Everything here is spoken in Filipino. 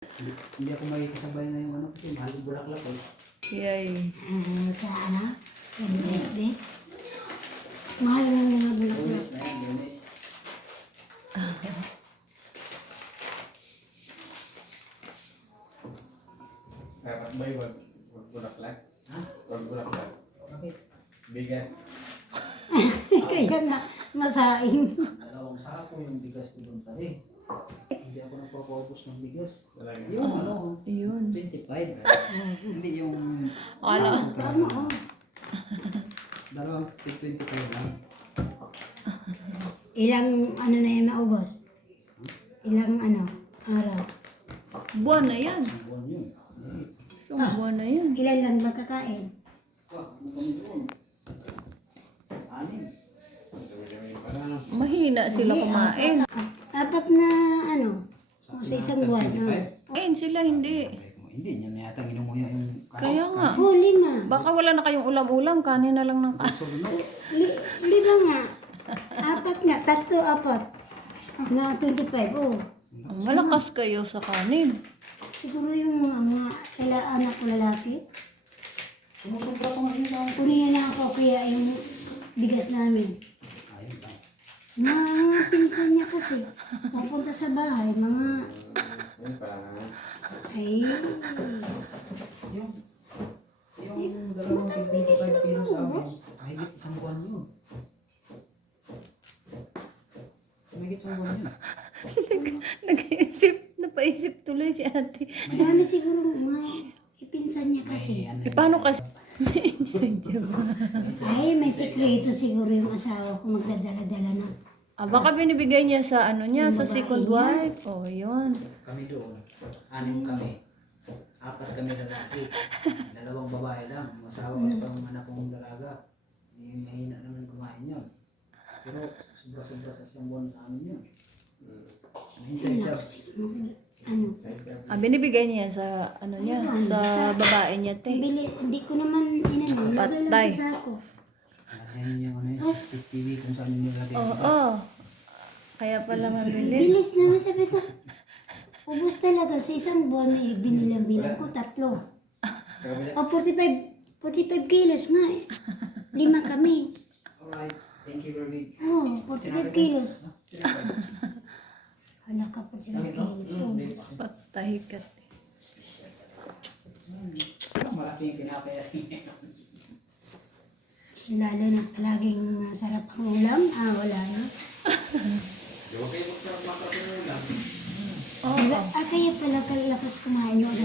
Hindi ako makikisabay na yung ano kasi mahal yung bulaklak ko. Yay. Sa ano? Wednesday. Mahal ng mga bulaklak. Lunes na yan, lunes. Dapat ba yung wag bulaklak? Ha? Wag bulaklak. Bakit? Bigas. Kaya nga, masaing. Dalawang sako yung bigas ko doon kasi. Hindi ako nagpo-focus ng bigas. Talaga. Yung ano, Yun. 25. Hindi yung... Ala. Tama, oh. Dalawang 25 lang. Ilang ano na yan maubos? Ilang ano? Araw? Buwan na yan. Ang buwan yun. Isang buwan na yan. Ilan lang magkakain? Wah, ano kami doon? Anim. Dami-dami pa na. Mahina sila Hindi, kumain. Apat na ano? Sa isang buwan. 25? Kain sila, hindi. Hindi, niya na yata minumuya yung Kaya nga. Oh, 5. Baka wala na kayong ulam-ulam. Kanin na lang ng Sunog. 5 nga. Apat nga. 3, 4. Na 25. Oh. Malakas kayo sa kanin. Siguro yung mga kala anak ko lalaki. Sumusubra pa nga yun sa... Kunin na ako kaya yung bigas namin. Ayun lang. Mga pinsan niya kasi. Pupunta sa bahay. Mga Ayun pa lang. ay Yung dalawang matabilis 25 lang kilo sa amin, maubos. kahigit isang buwan yun. Mahigit isang buwan yun. Napaisip tuloy si ate. Marami siguro mga ipinsan niya kasi. May ano Eh, paano kasi? Ay, may sikreto siguro yung asawa ko magdadala-dala na. Baka binibigay niya sa ano niya, Yung sa babae second niya. wife. Oh, yun. kami doon. 6 kami. 4 kami lalaki. 2 babae lang. Masawa ko sa mga anak kong dalaga. Eh, mahina naman kumain yun. Pero sobra-sobra sa isang buwan sa amin yun. Minsan siya. Ano? Binibigay niya yan sa ano niya, sa babae niya, te. Hindi ko naman inano. Lagay Patay. lang sa sako. Ayun yung ano yun, CCTV kung saan nyo lagay. Oo. Kaya pala mabili. Bilis naman sabi ko. Ubus talaga sa isang buwan eh. Binilang-bilang ko 3. O 45 kilos nga eh. 5 kami. Alright, thank you very much. Oh, 45 kilos. Hala ka 45 kilos. Oh. Patay ka. Malaki yung pinapaya. Lalo na palaging masarap ang ulam. Wala na. Okay, buksan ang mata ko lang. Oo. Kaya pala kalakas kumain yung